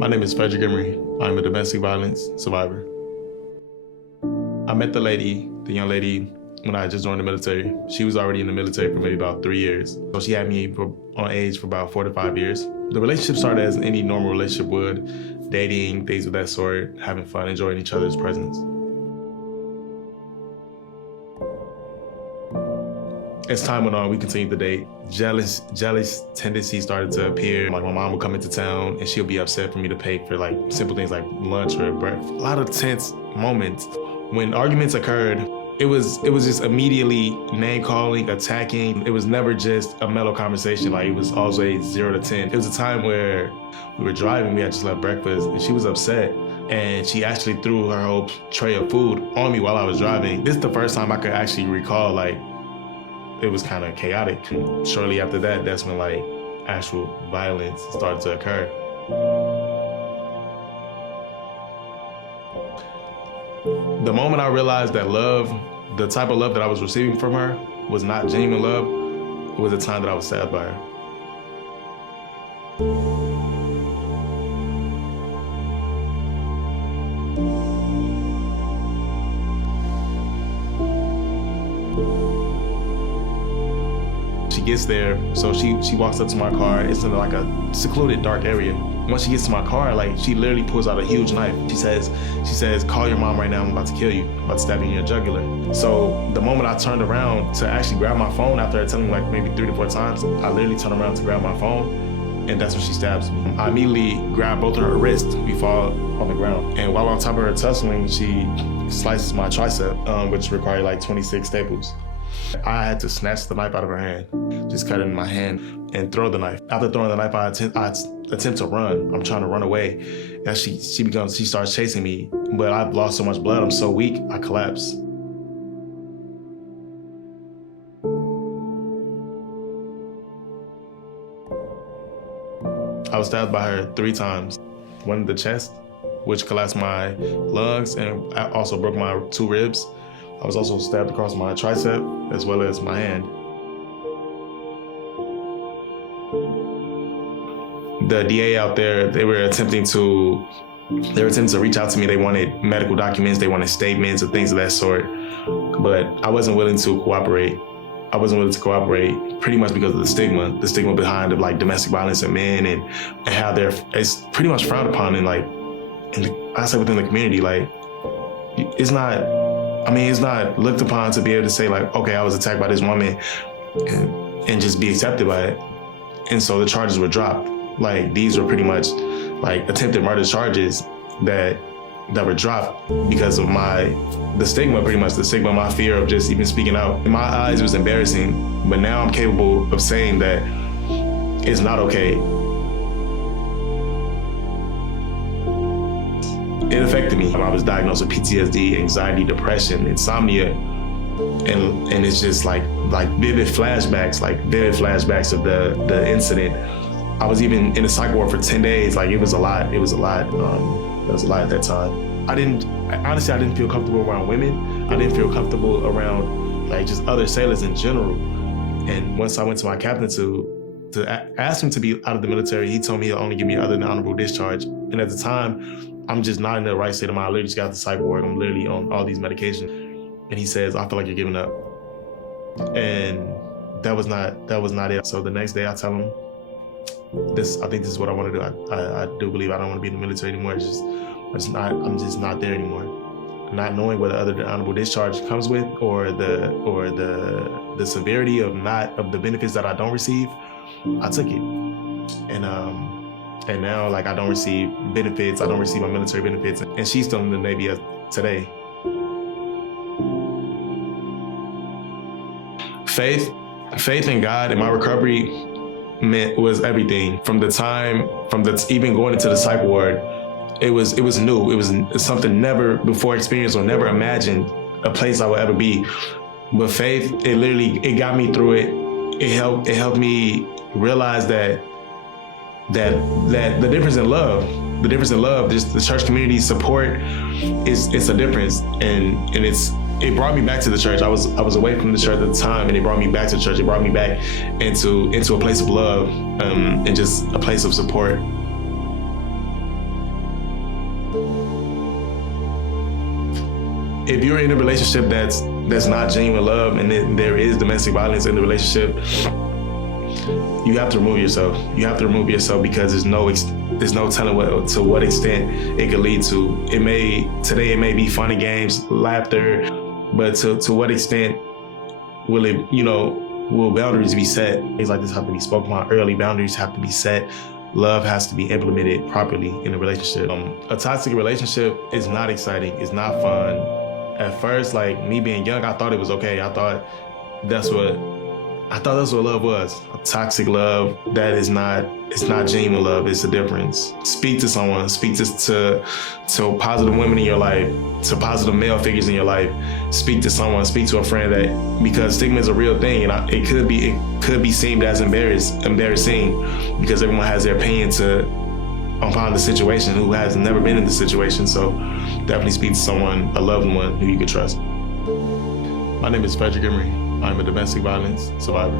My name is Fredrick Emery. I'm a domestic violence survivor. I met the young lady, when I just joined the military. She was already in the military for maybe about 3 years. So she had me on age for about 4 to 5 years. The relationship started as any normal relationship would, dating, things of that sort, having fun, enjoying each other's presence. As time went on, we continued to date. Jealous tendencies started to appear. Like my mom would come into town and she'll be upset for me to pay for like simple things like lunch or breakfast. A lot of tense moments. When arguments occurred, it was just immediately name calling, attacking. It was never just a mellow conversation. Like it was always 0 to 10. It was a time where we were driving, we had just left breakfast, and she was upset. And she actually threw her whole tray of food on me while I was driving. This is the first time I could actually recall like it was kind of chaotic. And shortly after that, that's when like actual violence started to occur. The moment I realized that love, the type of love that I was receiving from her was not genuine love, it was the time that I was stabbed by her. She gets there, so she walks up to my car. It's in like a secluded, dark area. Once she gets to my car, like she literally pulls out a huge knife. She says, call your mom right now, I'm about to kill you. I'm about to stab you in your jugular. So the moment I turned around to actually grab my phone after telling me like maybe 3 to 4 times, I literally turned around to grab my phone, and that's when she stabs me. I immediately grab both of her wrists. We fall on the ground. And while on top of her tussling, she slices my tricep, which required like 26 staples. I had to snatch the knife out of her hand, just cut it in my hand and throw the knife. After throwing the knife, I attempt to run. I'm trying to run away. And she starts chasing me, but I've lost so much blood. I'm so weak, I collapse. I was stabbed by her 3 times. One in the chest, which collapsed my lungs, and I also broke my 2 ribs. I was also stabbed across my tricep as well as my hand. The DA out there, they were attempting to reach out to me. They wanted medical documents, they wanted statements and things of that sort. But I wasn't willing to cooperate. I wasn't willing to cooperate pretty much because of the stigma behind like domestic violence in men and how it's pretty much frowned upon in like, I say within the community, like it's not looked upon to be able to say like, okay, I was attacked by this woman and just be accepted by it. And so the charges were dropped. Like these were pretty much like attempted murder charges that were dropped because of the stigma, my fear of just even speaking out. In my eyes, it was embarrassing, but now I'm capable of saying that it's not okay. It affected me. I was diagnosed with PTSD, anxiety, depression, insomnia, and it's just like vivid flashbacks of the incident. I was even in a psych ward for 10 days. Like it was a lot. It was a lot at that time. I didn't feel comfortable around women. I didn't feel comfortable around like just other sailors in general. And once I went to my captain to ask him to be out of the military, he told me he'll only give me other than honorable discharge. And at the time, I'm just not in the right state of mind. I literally just got out the psych ward. I'm literally on all these medications. And he says, I feel like you're giving up. And that was not it. So the next day I tell him, I think this is what I want to do. I do believe I don't want to be in the military anymore. I'm just not there anymore. Not knowing what the other honorable discharge comes with or the severity of the benefits that I don't receive, I took it. And now, like, I don't receive benefits. I don't receive my military benefits. And she's still in the Navy today. Faith in God and my recovery was everything. Even going into the psych ward, it was new. It was something never before experienced or never imagined a place I would ever be. But faith, it got me through it. It helped me realize that the difference in love, just the church community support it's a difference, and it brought me back to the church. I was away from the church at the time, and it brought me back to the church. It brought me back into a place of love, and just a place of support. if you're in a relationship that's not genuine love, and there is domestic violence in the relationship, you have to remove yourself. You have to remove yourself, because there's no telling to what extent it could lead to. Today it may be funny games, laughter, but to what extent will it, will boundaries be set? Things like this have to be spoken about early. Boundaries have to be set. Love has to be implemented properly in a relationship. A toxic relationship is not exciting. It's not fun. At first, like me being young, I thought it was okay. I thought that's what love was. A toxic love it's not genuine love. It's a difference. Speak to someone. Speak to positive women in your life, to positive male figures in your life. Speak to someone. Speak to a friend, because stigma is a real thing, and it could be seen as embarrassing, because everyone has their opinion upon the situation who has never been in the situation. So definitely speak to someone, a loved one who you can trust. My name is Fredrick Emery. I'm a domestic violence survivor.